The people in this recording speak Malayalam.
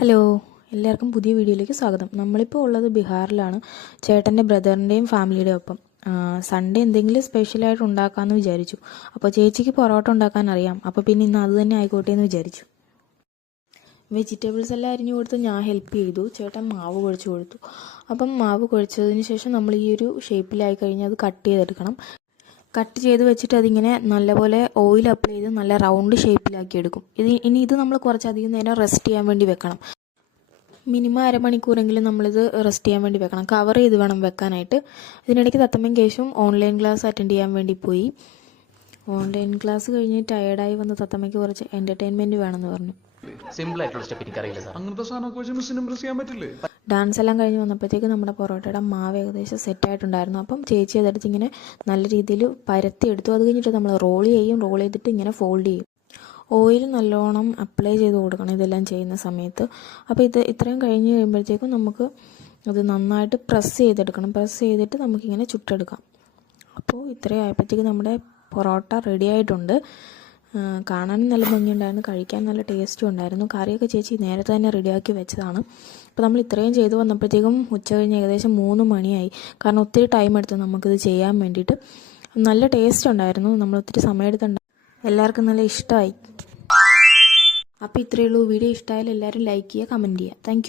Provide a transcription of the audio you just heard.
ഹലോ, എല്ലാവർക്കും പുതിയ വീഡിയോയിലേക്ക് സ്വാഗതം. നമ്മളിപ്പോൾ ഉള്ളത് ബീഹാറിലാണ്, ചേട്ടൻ്റെ ബ്രദറിൻ്റെയും ഫാമിലിയുടെയും ഒപ്പം. സൺഡേ എന്തെങ്കിലും സ്പെഷ്യലായിട്ട് ഉണ്ടാക്കാമെന്ന് വിചാരിച്ചു. അപ്പോൾ ചേച്ചിക്ക് പൊറോട്ട ഉണ്ടാക്കാൻ അറിയാം, അപ്പോൾ പിന്നെ ഇന്ന് അത് തന്നെ ആയിക്കോട്ടെ എന്ന് വിചാരിച്ചു. വെജിറ്റബിൾസ് എല്ലാം അരിഞ്ഞു കൊടുത്ത് ഞാൻ ഹെൽപ്പ് ചെയ്തു. ചേട്ടൻ മാവ് കുഴച്ച് കൊടുത്തു. അപ്പം മാവ് കുഴച്ചതിന് ശേഷം നമ്മൾ ഈ ഒരു ഷേപ്പിലായി കഴിഞ്ഞാൽ അത് കട്ട് ചെയ്തെടുക്കണം. കട്ട് ചെയ്ത് വെച്ചിട്ട് അതിങ്ങനെ നല്ലപോലെ ഓയിൽ അപ്ലൈ ചെയ്ത് നല്ല റൗണ്ട് ഷേപ്പിലാക്കി എടുക്കും. ഇത് നമ്മൾ കുറച്ചധികം നേരം റെസ്റ്റ് ചെയ്യാൻ വേണ്ടി വെക്കണം. മിനിമം അരമണിക്കൂറെങ്കിലും നമ്മളിത് റെസ്റ്റ് ചെയ്യാൻ വേണ്ടി വെക്കണം. കവർ ചെയ്ത് വേണം വെക്കാനായിട്ട്. ഇതിനിടയ്ക്ക് തത്തമ്മയും കേശും ഓൺലൈൻ ക്ലാസ് അറ്റൻഡ് ചെയ്യാൻ വേണ്ടി പോയി. ഓൺലൈൻ ക്ലാസ് കഴിഞ്ഞ് ടയേർഡായി വന്ന് തത്തമ്മയ്ക്ക് കുറച്ച് എൻ്റർടൈൻമെൻറ്റ് വേണമെന്ന് പറഞ്ഞു. ഡാൻസ് എല്ലാം കഴിഞ്ഞ് വന്നപ്പോഴത്തേക്ക് നമ്മുടെ പൊറോട്ടയുടെ മാവ് ഏകദേശം സെറ്റായിട്ടുണ്ടായിരുന്നു. അപ്പം ചേച്ചി അതെടുത്ത് ഇങ്ങനെ നല്ല രീതിയിൽ പരത്തിയെടുത്തു. അത് കഴിഞ്ഞിട്ട് നമ്മൾ റോൾ ചെയ്തിട്ട് ഇങ്ങനെ ഫോൾഡ് ചെയ്യും. ഓയിൽ നല്ലോണം അപ്ലൈ ചെയ്ത് കൊടുക്കണം ഇതെല്ലാം ചെയ്യുന്ന സമയത്ത്. അപ്പോൾ ഇത്രയും കഴിഞ്ഞ് കഴിയുമ്പോഴത്തേക്കും നമുക്ക് അത് നന്നായിട്ട് പ്രസ് ചെയ്തെടുക്കണം. പ്രസ് ചെയ്തിട്ട് നമുക്കിങ്ങനെ ചുട്ടെടുക്കാം. അപ്പോൾ ഇത്രയും ആയപ്പോഴത്തേക്ക് നമ്മുടെ പൊറോട്ട റെഡി ആയിട്ടുണ്ട്. കാണാനും നല്ല ഭംഗിയുണ്ടായിരുന്നു, കഴിക്കാൻ നല്ല ടേസ്റ്റും ഉണ്ടായിരുന്നു. കറിയൊക്കെ ചേച്ചി നേരത്തെ തന്നെ റെഡിയാക്കി വെച്ചതാണ്. അപ്പോൾ നമ്മൾ ഇത്രയും ചെയ്ത് വന്നപ്പോഴത്തേക്കും ഉച്ച കഴിഞ്ഞ് ഏകദേശം 3 മണിയായി. കാരണം ഒത്തിരി ടൈം എടുത്തു നമുക്കിത് ചെയ്യാൻ വേണ്ടിയിട്ട്. നല്ല ടേസ്റ്റ് ഉണ്ടായിരുന്നു. നമ്മൾ ഒത്തിരി സമയം എടുത്തുണ്ടായിരുന്നു. എല്ലാവർക്കും നല്ല ഇഷ്ടമായി. അപ്പോൾ ഇത്രയേ ഉള്ളൂ. വീഡിയോ ഇഷ്ടമായാലും എല്ലാവരും ലൈക്ക് ചെയ്യുക, കമൻറ്റ് ചെയ്യുക. താങ്ക്